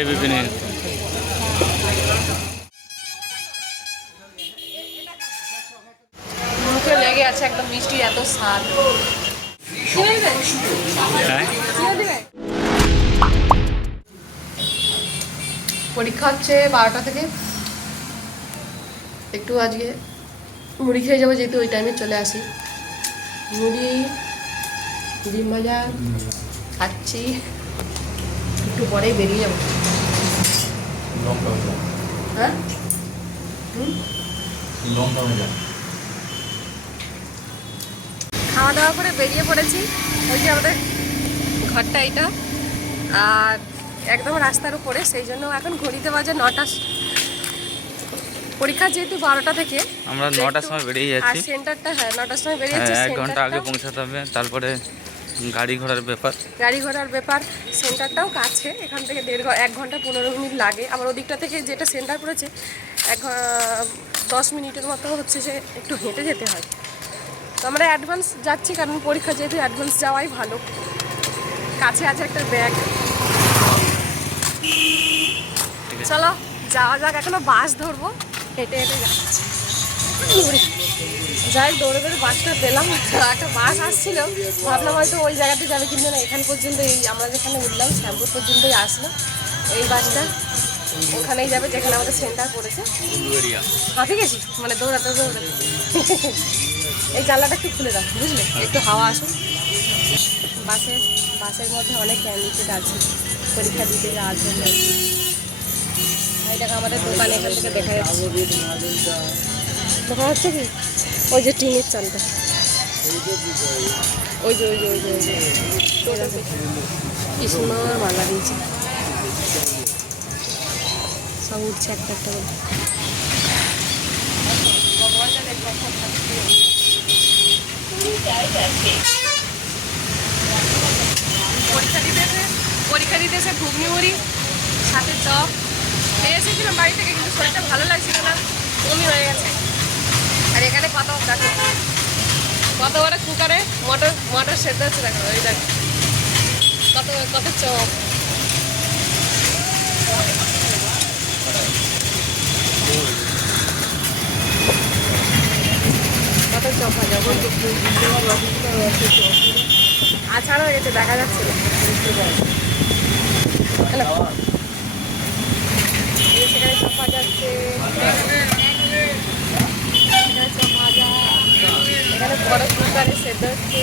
ABP news মুখে লেগে আছে একদম মিষ্টি এত স্বাদ। হ্যাঁ? পরীক্ষা হচ্ছে বারোটা থেকে। একটু আজকে মুড়ি খেয়ে যাব যেহেতু ওই টাইমে চলে আসি। মুড়ি ডিম ভাজা খাচ্ছি। একটু পরেই বেরিয়ে যাব। হ্যাঁ হুম? খাওয়া দাওয়া করে বেরিয়ে পড়েছি। ওই যে আমাদের ঘরটা এটা। আর একদম রাস্তার উপরে সেই জন্য এখন ঘড়িতে বাজে নটা। পরীক্ষা যেহেতু বারোটা থেকে আমরা নটার সময় বেরিয়ে আর যাচ্ছি সেন্টারটা হ্যাঁ নটার সময় হ্যাঁ বেরিয়েছি এক ঘণ্টা আগে পৌঁছাতে হবে তারপরে গাড়ি ঘোড়ার ব্যাপার। গাড়ি ঘোড়ার ব্যাপার সেন্টারটাও কাছে এখান থেকে দেড় এক ঘণ্টা পনেরো মিনিট লাগে। আবার ওদিকটা থেকে যেটা সেন্টার পড়েছে এক দশ মিনিটের মতো হচ্ছে যে একটু হেঁটে যেতে হয়। তো আমরা অ্যাডভান্স যাচ্ছি কারণ পরীক্ষা যেহেতু অ্যাডভান্স যাওয়াই ভালো। কাছে আছে একটা ব্যাগ চলো যাওয়া যাক এখনও বাস ধরবো। হেঁটে হেঁটে যাচ্ছি। যাই দৌড়ে দৌড়ে বাসটা পেলাম। একটা বাস আসছিল। ভাবলাম হয়তো ওই জায়গাতে যাবে কিন্তু না এখান পর্যন্ত এই আমরা যেখানে উঠলাম শ্যামপুর পর্যন্তই আসলো এই বাসটা। ওখানেই যাবে যেখানে আমাদের সেন্টার পড়েছে। হাঁপি গেছি মানে দৌড়াতে দৌড়াতে এই জানলাটা একটু খুলে দাও বুঝলে? একটু হাওয়া আসুন বাসে বাসের মধ্যে অনেক ক্যান্ডিডেট আছে। পরীক্ষা দিতে যাওয়ার জন্য। এই দেখো আমাদের দোকানে এখান থেকে দেখা যাচ্ছে। দেখা যাচ্ছে কি? ওই যে টিনের চালটা। ওই যে ওই যে ওই যে ওই যে। কি সুন্দর মালা দিয়েছে। সব উঠছে একটা একটা করে। পরীক্ষা দিতে এসে, পরীক্ষা দিতে এসে ঘুগনি, মুড়ি, সাথে চপ। খেয়ে এসেছিলাম বাড়ি থেকে, কিন্তু শরীরটা ভালো লাগছিল না। বমি হয়ে গেছে। আর এখানে কত দেখো কত বড় কুকারে মটর মটর সেদ্ধ হচ্ছে দেখো ওই দেখো। কত কত চপ। কত চপ ভাজা আছাড় হয়ে গেছে, দেখা যাচ্ছে। সেখানে চপ ভাজা আছে এখানে চপ ভাজা এখানে বড় কুকারে সেদ্ধ হচ্ছে।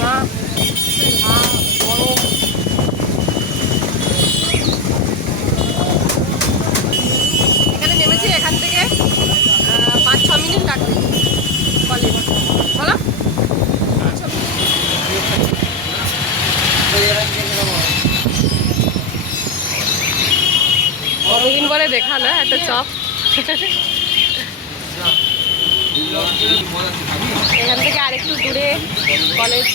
না না গরম এখানে নেমেছি এখান থেকে আহ, পাঁচ ছ মিনিট লাগবে কলেজ বলো পাঁচ ছ মিনিট। অনেকদিন পরে দেখা না একটা চপ। এখান থেকে আরেকটু দূরে কলেজ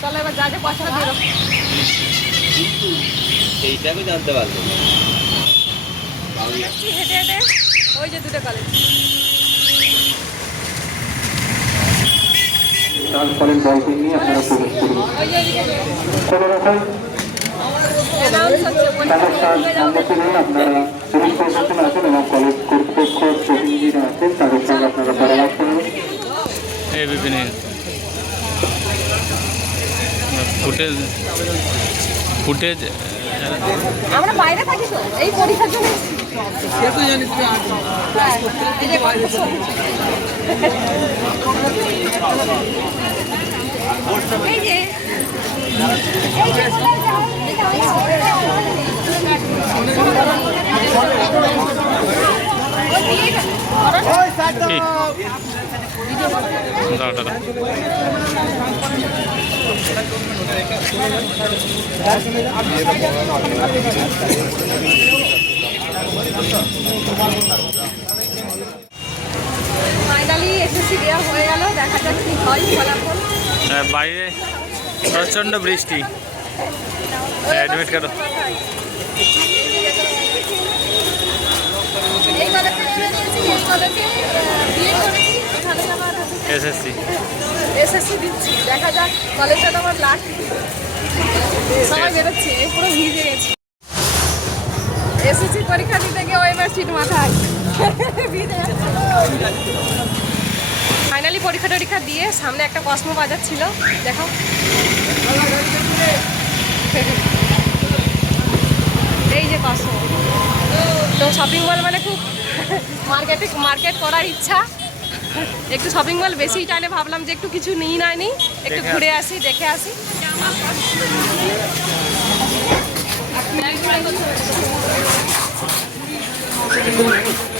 চলো এবার যা যা পছন্দ বেরো এইটাকে জানতে পারব হেঁটে হেঁটে ওই যে দুটো কলেজ তারপরে বলকে নিয়ে আপনারা প্রবেশ ওইদিকে কোনো রকম সমস্যার সম্মুখীন আপনারা পুলিশ প্রশাসন আছেন এবং কলেজ কর্তৃপক্ষ প্রতিনিধিরা আছেন তাদের সঙ্গে আপনারা পরামর্শ নেবেন ফুটেজ ফুটেজ আমরা বাইরে থাকি তো এই পরীক্ষার জন্য হ্যাঁ, এই যে কম্পিটিশন। এই যে এই যে হয়ে বাইরে প্রচণ্ড বৃষ্টি। অ্যাডমিট কার্ড ছেড়ে দিয়েছি এই কলেজে বিয়ে করেছি এখানে আমার এসএসসি। এসএসসি দিচ্ছি, দেখা যাক কলেজটা তো আমার লাস্ট সবাই বেরোচ্ছে পুরো ভিজে গেছি। এসএসসি পরীক্ষা দিতে গিয়ে ওই সিট মাথায়। ফাইনালি পরীক্ষা টরীক্ষা দিয়ে সামনে একটা কসমো বাজার ছিল, দেখো। এই যে কসমো। তো শপিং মল মানে খুব মার্কেটে মার্কেট করার ইচ্ছা। একটু শপিং মল বেশি টাইমে ভাবলাম যে একটু কিছু নিই না নি একটু ঘুরে আসি। দেখে আসি। Thank ফিফটি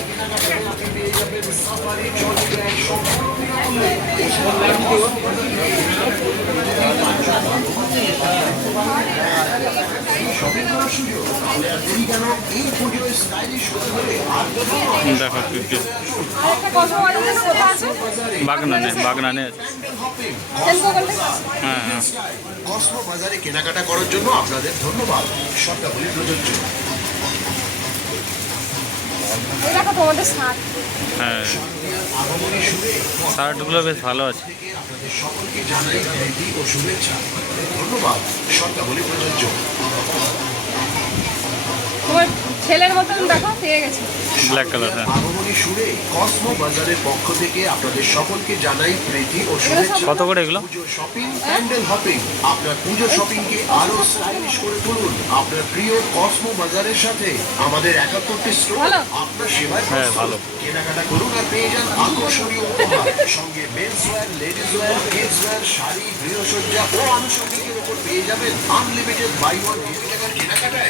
বাগনানে বাগনানে হ্যাঁ হ্যাঁ। কসমো বাজারে কেনাকাটা করার জন্য আপনাদের ধন্যবাদ। শর্তাবলী প্রযোজ্য। এই দেখো তোমাদের শার্ট। হ্যাঁ। আগমনী শার্টগুলো বেশ ভালো আছে। আপনাদের সকলকে জানাই প্রীতি ও শুভেচ্ছা ধন্যবাদ শর্তাবলী প্রযোজ্য। তোমার ছেলের মতন দেখো পেয়ে গেছে। ব্ল্যাক কালার হ্যাঁ। আগমনী শুনে কসমো বাজারের পক্ষ থেকে আপনাদের সকলকে জানাই প্রীতি ও শুভেচ্ছা। কত করে এগুলো? পুজো শপিং প্যান্ডেল হপিং আপনার পুজো শপিংকে আরও স্টাইলিশ করে তুলুন। আপনার প্রিয় কসমো বাজারের সাথে আমাদের একাত্তরটি স্টোর আপনার সেবায় হ্যাঁ, ভালো। কেনাকাটা করুন আর পেয়ে যান আকর্ষণীয় উপহার। সঙ্গে men's wear ladies wear kids wear sari গৃহসজ্জা ও আনুষঙ্গিকের উপর পেয়ে যাবেন আনলিমিটেড বাই ওয়ান গেট কেনাকাটায়।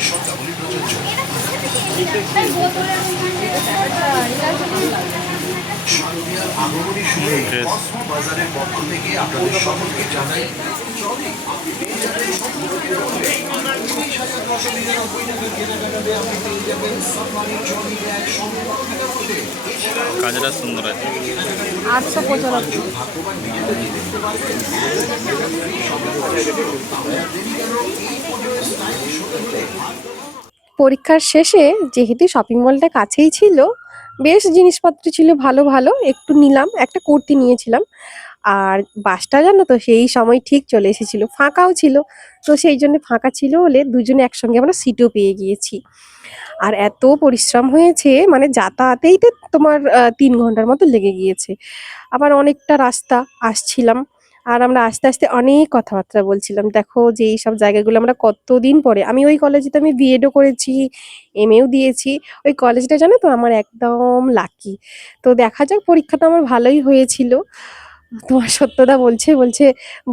শর্তাবলী কাজটা সুন্দর আছে। আটশো পঁচানব্বই। পরীক্ষার শেষে যেহেতু শপিং মলটা কাছেই ছিল বেশ জিনিসপত্র ছিল ভালো ভালো। একটু নিলাম, একটা কুর্তি নিয়েছিলাম। আর বাসটা জানো তো, সেই সময় ঠিক চলে এসেছিল। ফাঁকাও ছিল। তো সেই জন্য ফাঁকা ছিল বলে দুজনে একসঙ্গে আমরা সিটও পেয়ে গিয়েছি। আর এত পরিশ্রম হয়েছে মানে যাতায়াতেই তো তোমার তিন ঘণ্টার মতো লেগে গিয়েছে। আবার অনেকটা রাস্তা আসছিলাম। আর আমরা আস্তে আস্তে অনেক কথাবার্তা বলছিলাম। দেখো যে এই সব জায়গাগুলো আমরা কতদিন পরে, আমি ওই কলেজে তো আমি বিএডও করেছি এম এও দিয়েছি। ওই কলেজটা জানো তো আমার একদম লাকি তো দেখা যাক, পরীক্ষা তো আমার ভালোই হয়েছিল। তোমার সত্যদা বলছে বলছে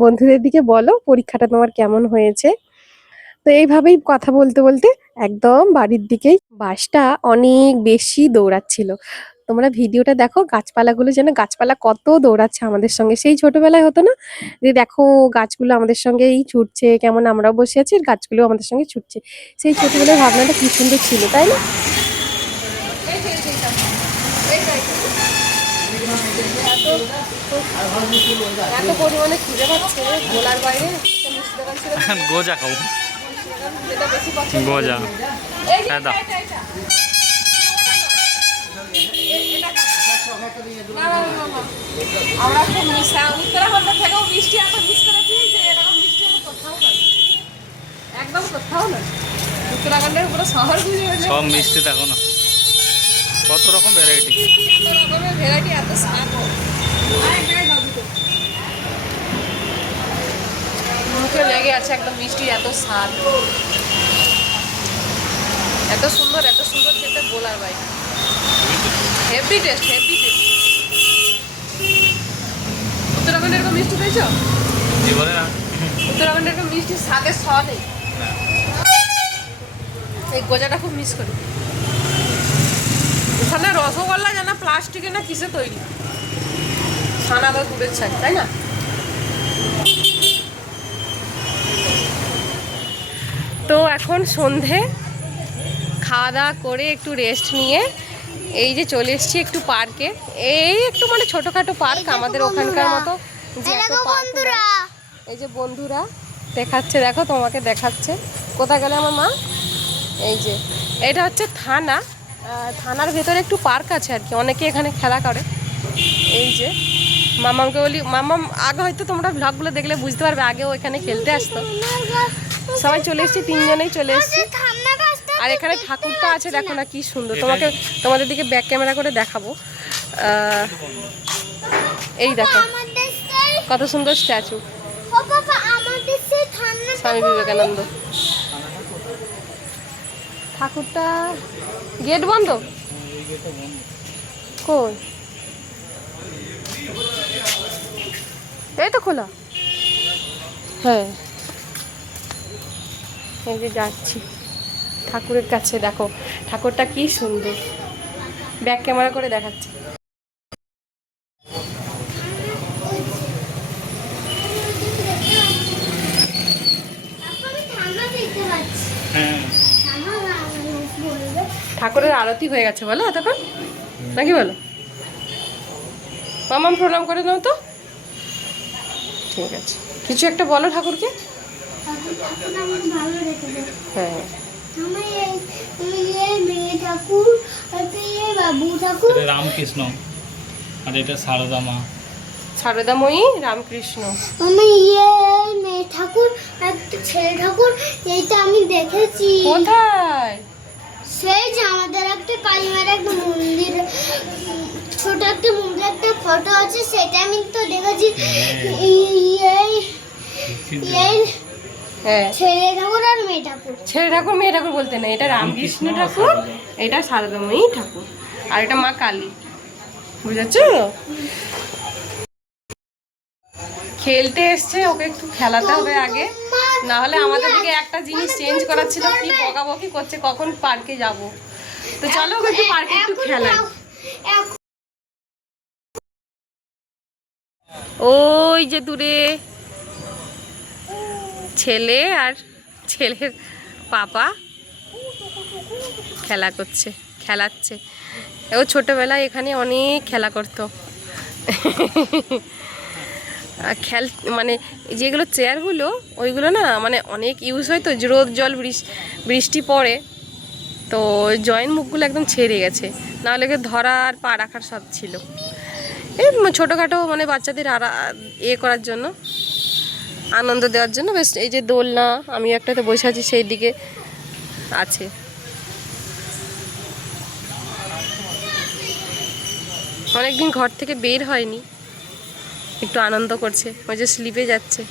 বন্ধুদের দিকে বলো পরীক্ষাটা তোমার কেমন হয়েছে। তো এইভাবেই কথা বলতে বলতে একদম বাড়ির দিকেই বাসটা অনেক বেশি দৌড়াচ্ছিল। তোমরা ভিডিওটা দেখো গাছপালাগুলো যেন গাছপালা কত দৌড়াচ্ছে আমাদের সঙ্গে। সেই ছোটবেলায় হতো না যে দেখো গাছগুলো আমাদের সঙ্গেই ছুটছে কেমন আমরাও বসে আছি আর গাছগুলো আমাদের সঙ্গে ছুটছে। সেই ছোটবেলার ভাবনাটা কি সুন্দর ছিল তাই না? এত পরিমাণে খুঁজে পাচ্ছে গোলার বাইরে একটা মিষ্টি দোকান ছিল। গোজা বেশি গোজা। এই হ্যাঁ, দাও। এটা, এটা, এটা। এ- এটা খা। না, না, না, না, না। আমরা খুব মিস উত্তরাখণ্ড থেকেও মিষ্টি এত মিস করেছি যে এরকম মিষ্টি আমি কোথাও পাই একদম কোথাও না উত্তরাখণ্ডের পুরো শহর সব মিষ্টি দেখো না। কত রকম ভ্যারাইটি এত রকমের ভ্যারাইটি এত স্বাদ। মুখে লেগে আছে একদম মিষ্টি এত স্বাদ। এত সুন্দর এত সুন্দর খেতে বলার বাইরে হেভি টেস্ট হেভি টেস্ট উত্তরাখণ্ডের এরকম মিষ্টি পেয়েছ? জীবনে না। উত্তরাখণ্ডের এরকম মিষ্টি স্বাদের স্বাদ নেই? এই গজাটা খুব মিস করি। ওখানে রসগোল্লা যেন প্লাস্টিকে না কিসে তৈরি। ছানা তো দূরের ছাড় তাই না? তো এখন সন্ধে। খাওয়া দাওয়া করে একটু রেস্ট নিয়ে এই যে চলে এসেছি একটু পার্কে। এই একটু মানে ছোটোখাটো পার্ক আমাদের ওখানকার মতো। এই যে বন্ধুরা দেখাচ্ছে দেখো তোমাকে দেখাচ্ছে। কোথায় গেলে আমার মা? এই যে এটা হচ্ছে থানা। থানার ভেতরে একটু পার্ক আছে আর কি অনেকে এখানে খেলা করে। এই যে মামামকে বলি মামাম আগে হয়তো তোমরা ভ্লগগুলো দেখলে বুঝতে পারবে আগেও এখানে খেলতে আসতো। সবাই চলে এসেছি তিনজনেই চলে এসেছি। আর এখানে ঠাকুরটা আছে দেখো না কি সুন্দর। তোমাকে তোমাদের দিকে ব্যাক ক্যামেরা করে দেখাবো। এই দেখো কত সুন্দর স্ট্যাচু স্বামী বিবেকানন্দ। ঠাকুরটা গেট বন্ধ? কই? এই তো খোলা। হ্যাঁ। এই যে যাচ্ছি। ঠাকুরের কাছে দেখো ঠাকুরটা কি সুন্দর। ব্যাক ক্যামেরা করে দেখাচ্ছে। ঠাকুরের আরতি হয়ে গেছে বলো এতক্ষণ? নাকি বলো? মামাম প্রণাম করে নাও তো। ঠিক আছে। কিছু একটা বলো ঠাকুরকে। হ্যাঁ। এটা রামকৃষ্ণ। আর এটা সারদা মা। সারদাময়ী রামকৃষ্ণ। আমি ইয়ে মেয়ে ঠাকুর একটা ছেলে ঠাকুর এইটা আমি দেখেছি কোথায়? সেই যে আমাদের একটা কালিমার একটা মন্দির ছোট একটা মন্দির একটা ফটো আছে সেটা আমি তো দেখেছি। এই এই হ্যাঁ। ছেলে ঠাকুর আর মেয়ে ঠাকুর। ছেলে ঠাকুর মেয়ে ঠাকুর বলতে না এটা রামকৃষ্ণ ঠাকুর এটা সারদাময়ী ঠাকুর আর এটা মা কালী। বুঝেছ? খেলতে এসছে ওকে একটু খেলাতে হবে আগে। না হলে আমাদের দিকে একটা জিনিস চেঞ্জ করার ছিল কি বকাবকি করছে কখন পার্কে যাব? তো চলো ওকে একটু পার্কে একটু খেলাই। ওই যে দূরে। ছেলে আর ছেলের পাপা খেলা করছে, খেলাচ্ছে। ও ছোটোবেলায় এখানে অনেক খেলা করতো। খেল মানে যেগুলো চেয়ারগুলো ওইগুলো না মানে অনেক ইউজ হয় তো রোদ, জল, বৃষ- বৃষ্টি পড়ে, তো জয়েন্ট মুখগুলো একদম ছেড়ে গেছে। নাহলে ধরা আর পা রাখার সব ছিল। এই ছোটোখাটো মানে বাচ্চাদের আরা, এ করার জন্য। আনন্দ দেওয়ার জন্য। বেশ, এই যে দোলনা, আমি একটাতে বসে আছি, সেই দিকে আছে। অনেকদিন ঘর থেকে বের হয়নি। একটু আনন্দ করছে, ওই যে স্লিপে যাচ্ছে।